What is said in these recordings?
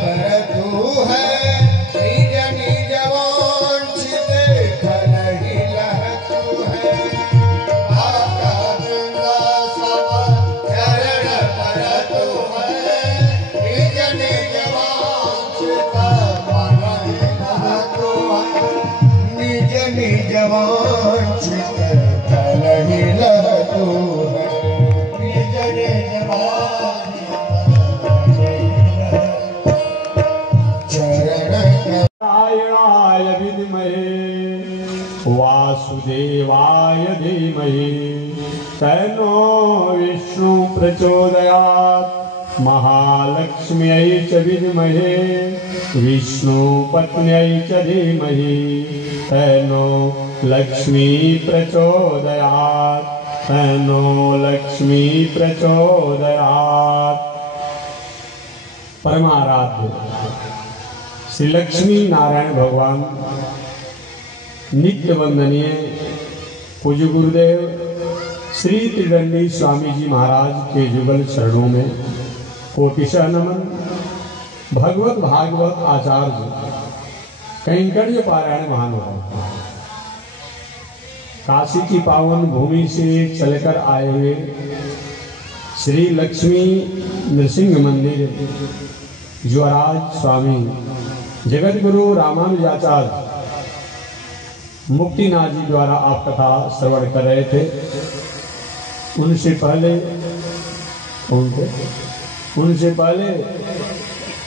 पर तू है निज निज वांछित फल ही लह तू है आका गंगा सब चरण पर तू है निज निज वांछित फल ही लह तू है निज निज वांछित फल ही लह तू है निज निज नारायणाय विद्महे वासुदेवाय धीमहि तन्नो विष्णु प्रचोदयात् महालक्ष्म्यै च विद्महे विष्णुपत्न्यै च धीमहि तन्नो लक्ष्मी प्रचोदयात् तन्नो लक्ष्मी प्रचोदयात्। परमाराध्य श्री लक्ष्मी नारायण भगवान नित्य वंदनीय पूज्य गुरुदेव श्री त्रिदंडी स्वामी जी महाराज के जुगल चरणों में कोटिशः नमन। भगवत भागवत आचार्य कैंकर्य पारायण महानुभाव काशी की पावन भूमि से चलकर आए हुए श्री लक्ष्मी नृसिंह मंदिर ज्वराज स्वामी जगत गुरु रामानुजाचार्य मुक्तिनाथ जी द्वारा आप कथा श्रवण कर रहे थे। उनसे पहले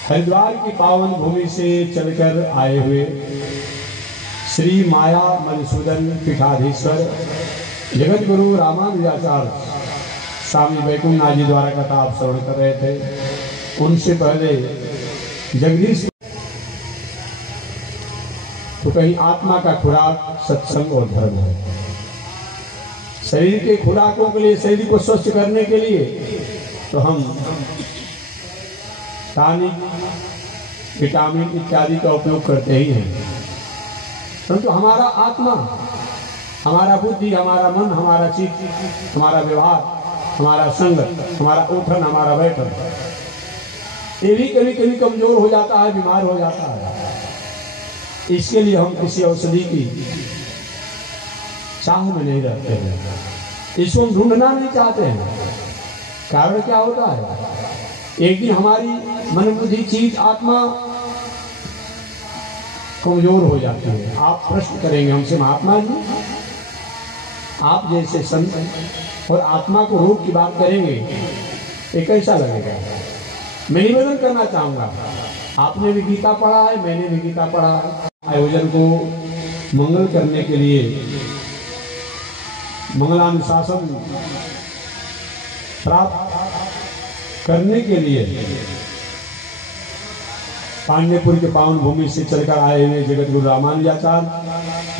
हरिद्वार की पावन भूमि से चलकर आए हुए श्री माया मधुसूदन पीठाधीश्वर जगत गुरु रामानुजाचार्य स्वामी वैकुंठनाथ जी द्वारा कथा आप श्रवण कर रहे थे। उनसे पहले जगदीश तो कहीं आत्मा का खुराक सत्संग और धर्म है। शरीर के खुराकों के लिए, शरीर को स्वस्थ करने के लिए तो हम टॉनिक, विटामिन इत्यादि का उपयोग करते ही हैं, परंतु हमारा आत्मा, हमारा बुद्धि, हमारा मन, हमारा चित्त, हमारा व्यवहार, हमारा संग, हमारा उठन, हमारा बैठन, ये भी कभी कभी कमजोर हो जाता है, बीमार हो जाता है। इसके लिए हम किसी औषधि की चाह में नहीं रहते हैं, इसको हम ढूंढना नहीं चाहते हैं। कारण क्या होता है, एक दिन हमारी मन, बुद्धि, चित्त, आत्मा कमजोर हो जाती है। आप प्रश्न करेंगे हमसे, महात्मा जी आप जैसे संत और आत्मा को रोग की बात करेंगे, ये कैसा लगेगा? मैं निवेदन करना चाहूंगा, आपने भी गीता पढ़ा है, मैंने भी गीता पढ़ा है। आयोजन को मंगल करने के लिए, मंगलानुशासन प्राप्त करने के लिए पांडेपुर के पावन भूमि से चलकर आए हुए जगत गुरु रामानुजाचार्य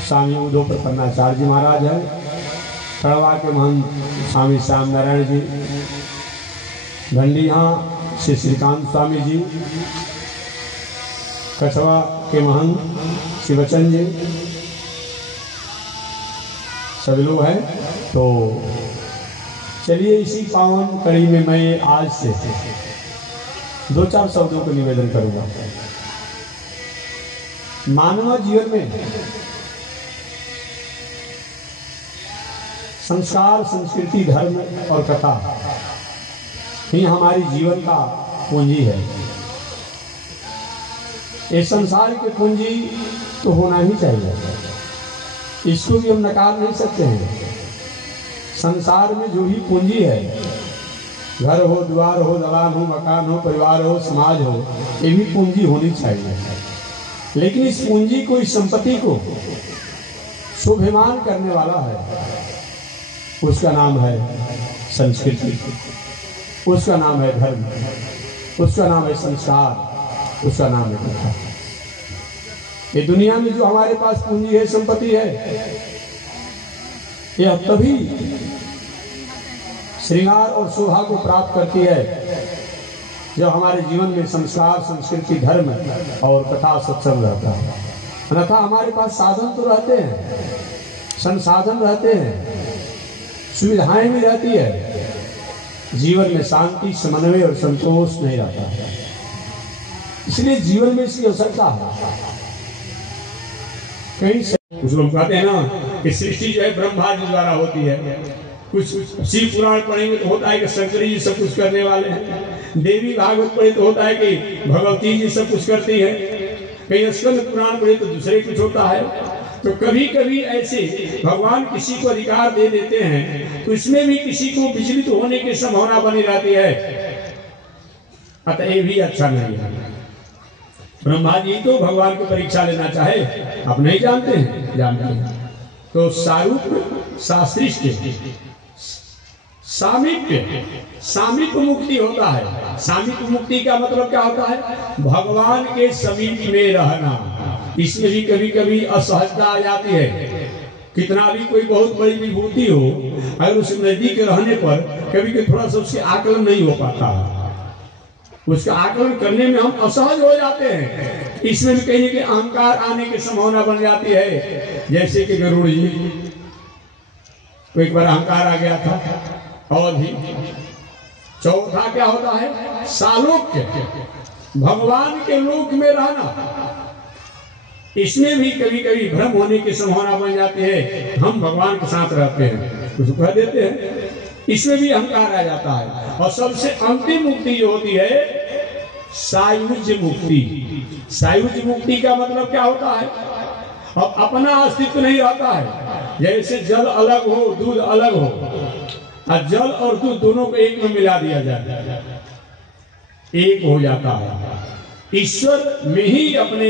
स्वामी उदो प्रपन्नाचार्य जी महाराज है, कड़वा के महंत स्वामी श्याम नारायण जी, घंडिया श्री श्रीकांत स्वामी जी, कछवा के महंत शिवचंद जी, सभी लोग हैं। तो चलिए इसी पावन कड़ी में मैं आज से दो चार शब्दों को निवेदन करूंगा। मानव जीवन में संस्कार, संस्कृति, धर्म और कथा ही हमारी जीवन का पूंजी है। ये संसार की पूंजी तो होना ही चाहिए, इसको भी हम नकार नहीं सकते हैं। संसार में जो भी पूंजी है, घर हो, द्वार हो, दलान हो, मकान हो, परिवार हो, समाज हो, ये भी पूंजी होनी चाहिए। लेकिन इस पूंजी को, इस संपत्ति को स्वाभिमान करने वाला है, उसका नाम है संस्कृति, उसका नाम है धर्म, उसका नाम है संस्कार, उसका नाम है कथा। ये दुनिया में जो हमारे पास पूंजी है, संपत्ति है, यह तभी श्रृंगार और शोभा को प्राप्त करती है जब हमारे जीवन में संस्कार, संस्कृति, धर्म और कथा सत्संग रहता है। अन्यथा हमारे पास साधन तो रहते हैं, संसाधन रहते हैं, सुविधाएं भी रहती है, जीवन में शांति, समन्वय और संतोष नहीं रहता है। इसलिए जीवन में इसकी आवश्यकता है। कहीं से कुछ लोग कहते हैं ना कि सृष्टि जो है ब्रह्मा जी द्वारा होती है, कुछ शिव पुराण पढ़ेंगे तो होता है कि शंकरी जी सब कुछ करने वाले हैं, देवी भागवत पढ़े तो होता है कि भगवती जी सब कुछ करती है, कहीं स्कंद पुराण पढ़े तो दूसरे कुछ होता है। तो कभी कभी ऐसे भगवान किसी को अधिकार दे देते हैं तो इसमें भी किसी को विचलित होने की संभावना बनी रहती है, अतः ये भी अच्छा नहीं है। ब्रह्मा जी तो भगवान की परीक्षा लेना चाहे, आप नहीं जानते हैं, जानते हैं। तो सारूप शास्त्रिष्ट सामीप्य मुक्ति होता है। सामीप्य मुक्ति का मतलब क्या होता है? भगवान के समीप में रहना। इसमें भी कभी कभी असहजता आ जाती है। कितना भी कोई बहुत बड़ी विभूति हो, अगर उस नजदीक रहने पर कभी कभी थोड़ा सा उसके आकलन नहीं हो पाता, उसका आकलन करने में हम असहज हो जाते हैं। इसमें भी कहीं कि अहंकार आने की संभावना बन जाती है। जैसे कि गरुड़ जी को एक बार अहंकार आ गया था। और भी चौथा क्या होता है? सालोक्य, भगवान के लोक में रहना। इसमें भी कभी कभी भ्रम होने की संभावना बन जाती है। हम भगवान के साथ रहते हैं, कुछ कह देते हैं, इसमें भी अहंकार आ जाता है। और सबसे अंतिम मुक्ति जो होती है सायुज्य मुक्ति। सायुज्य मुक्ति का मतलब क्या होता है? अब अपना अस्तित्व नहीं रहता है। जैसे जल अलग हो, दूध अलग हो, और जल और दूध दोनों को एक में मिला दिया जाए, एक हो जाता है। ईश्वर में ही अपने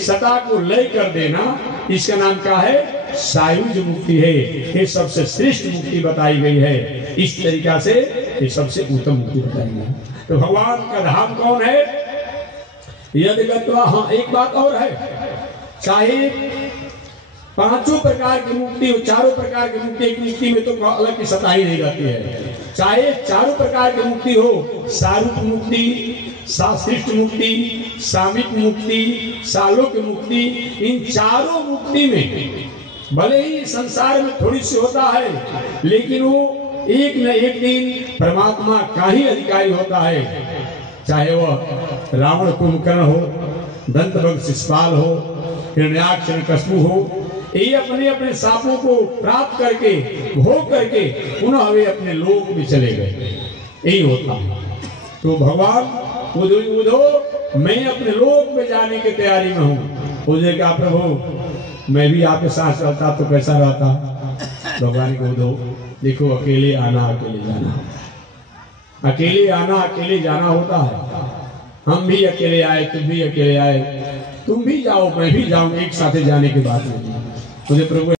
सत्ता को लय कर देना, इसका नाम क्या है? सायुज्य मुक्ति है। ये सबसे श्रेष्ठ मुक्ति बताई गई है। इस तरीका से ये सबसे उत्तम मुक्ति बताई गई है। तो भगवान का धाम कौन है? यदि गत्वा, हाँ एक बात और है, चाहे पांचों प्रकार की मुक्ति हो, चारों प्रकार की मुक्ति, एक मुक्ति में तो अलग की सत्ता ही नहीं रहती है। चाहे चारों प्रकार की मुक्ति हो, सारूप मुक्ति, शास्त्रिष्ट मुक्ति, सामीप्य मुक्ति, सालोक्य मुक्ति, इन चारों मुक्ति में भले ही संसार में थोड़ी सी होता है, लेकिन वो एक न एक दिन परमात्मा का ही अधिकारी होता है। चाहे वह रावण कुंभकर्ण हो, दंतभग शिशुपाल हो, हिरण्याक्ष हिरण्यकश्यप हो, ये अपने अपने सांपों को प्राप्त करके भोग करके पुनः वे अपने लोक में चले गए। यही होता है। तो भगवान उद्धव, मैं अपने लोक में जाने की तैयारी में हूँ। मुझे क्या प्रभु, मैं भी आपके साथ चलता तो कैसा रहता? भगवान को उद्धव, देखो अकेले आना अकेले जाना, अकेले आना अकेले जाना होता है। हम भी अकेले आए, तुम भी अकेले आए, तुम भी जाओ मैं भी जाऊं, एक साथ जाने की बात नहीं। मुझे प्रभु